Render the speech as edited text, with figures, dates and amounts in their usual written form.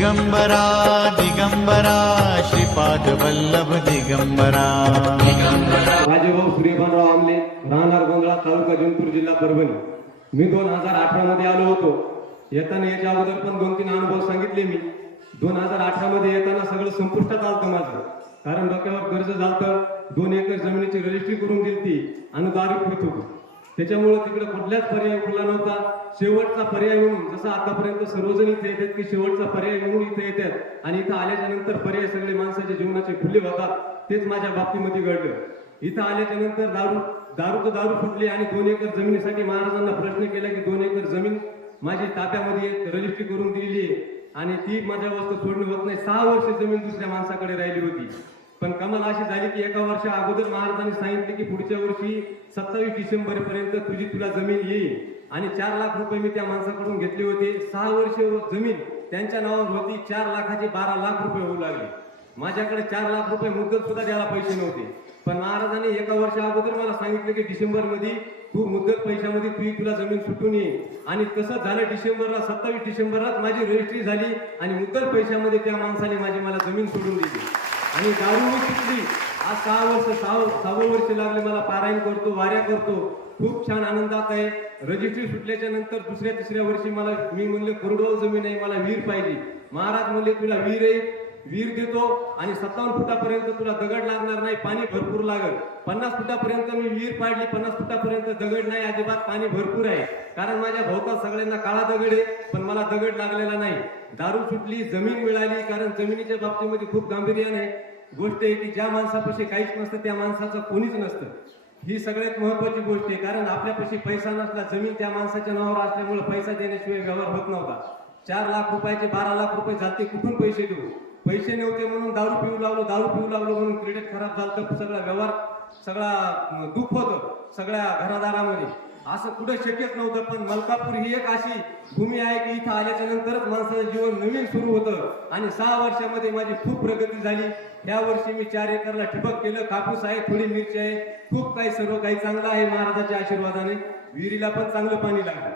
दिगंबरा दिगंबरा श्रीपाद वल्लभ दिगंबरा। राजेभाऊ सूर्यपानराव आमले, राहणार गोंधळा, तालुका जिंतूर, जिल्हा परभणी। मी 2018 मध्ये आलो होतो। येताना याच्या अगोदर पण 2-3 अनुभव सांगितले मी। 2018 मध्ये येताना सगळं संपुष्टात आलतं माझं, कारण डोक्यावर कर्ज झालतं। 2 एकर जमिनीची रजिस्ट्री करून दिलती आणि दारू पित होतो। त्याच्यामुळे तिकडे कुठल्याच पर्याय खुला नव्हता। शेवटचा पर्याय म्हणून, जसं आतापर्यंत सर्वजण इथे येतात की शेवटचा पर्याय म्हणून इथे येतात आणि इथं आल्याच्या नंतर पर्याय सगळे माणसाच्या जीवनाचे खुले होतात, तेच माझ्या बाबतीमध्ये घडलं। इथं आल्याच्या नंतर दारू फुटली आणि 2 एकर जमिनीसाठी महाराजांना प्रश्न केला की 2 एकर जमीन माझी ताब्यामध्ये रजिस्ट्री करून दिलेली आहे आणि ती माझ्या वस्तू सोडणी होत नाही। 6 वर्ष जमीन दुसऱ्या माणसाकडे राहिली होती। पण कमाल अशी झाली की एका वर्षा अगोदर महाराजांनी सांगितले की पुढच्या वर्षी 27 डिसेंबर पर्यंत तुला जमीन येईल आणि 4 लाख रुपये मी त्या माणसाकडून घेतले होते। 6 वर्ष जमीन त्यांच्या नावावर होती। 4 लाखाचे 12 लाख रुपये होऊ लागले। माझ्याकडे 4 लाख रुपये मुद्दल सुद्धा द्यायला पैसे नव्हते, पण महाराजांनी एका वर्षा अगोदर मला सांगितलं की डिसेंबर मध्ये तू मुद्दल पैशामध्ये तुला जमीन सुटून ये, आणि तसंच झालं। डिसेंबरला 27 डिसेंबरलाच माझी रजिस्ट्री झाली आणि मुद्दल पैशामध्ये त्या माणसाने मला जमीन सोडून दिली आणि दारू सुटली। आज 6 वर्ष लागले मला। पारायण करतो, वाऱ्या करतो, खूप छान आनंदात आहे। रजिस्ट्री सुटल्याच्या नंतर 2-3 वर्षी मी म्हणले कोरडवाहू जमीन आहे, मला विहीर पाहिजे। महाराज म्हणले तुला विहीर आहे, विहीर देतो आणि 57 फुटापर्यंत तुला दगड लागणार नाही, पाणी भरपूर लागेल। 50 फुटापर्यंत मी विहीर पाडली, 50 फुटापर्यंत दगड नाही, अजिबात पाणी भरपूर आहे। कारण माझ्या भोवतात सगळ्यांना काळा दगड आहे, पण मला दगड लागलेला नाही। दारू सुटली, जमीन मिळाली, कारण जमिनीच्या बाबतीमध्ये खूप गांभीर्याने गोष्ट आहे की ज्या माणसापाशी काहीच नसतं त्या माणसाचं कोणीच नसतं। ही सगळ्यात महत्वाची गोष्ट आहे, कारण आपल्यापाशी पैसा नसला, जमीन त्या माणसाच्या नावावर असल्यामुळे पैसा देण्याशिवाय व्यवहार होत नव्हता। 4 लाख रुपयाचे 12 लाख रुपये जाते, कुठून पैसे देऊ? पैसे नव्हते म्हणून दारू पिऊ लागलो म्हणून क्रेडिट खराब झालं, सगळा व्यवहार सगळा दुःख होतं सगळ्या घरादारामध्ये। असं कुठं शक्यच नव्हतं, पण मलकापूर ही एक अशी भूमी आहे की इथं आल्याच्या नंतरच माणसाचं जीवन नवीन सुरू होतं आणि 6 वर्षामध्ये माझी खूप प्रगती झाली। या वर्षी मी 4 एकरला ठिबक केलं, कापूस आहे, थोडी मिरची आहे, खूप काही सर्व काही चांगलं आहे महाराजाच्या आशीर्वादाने। विहिरीला पण चांगलं पाणी लागलं।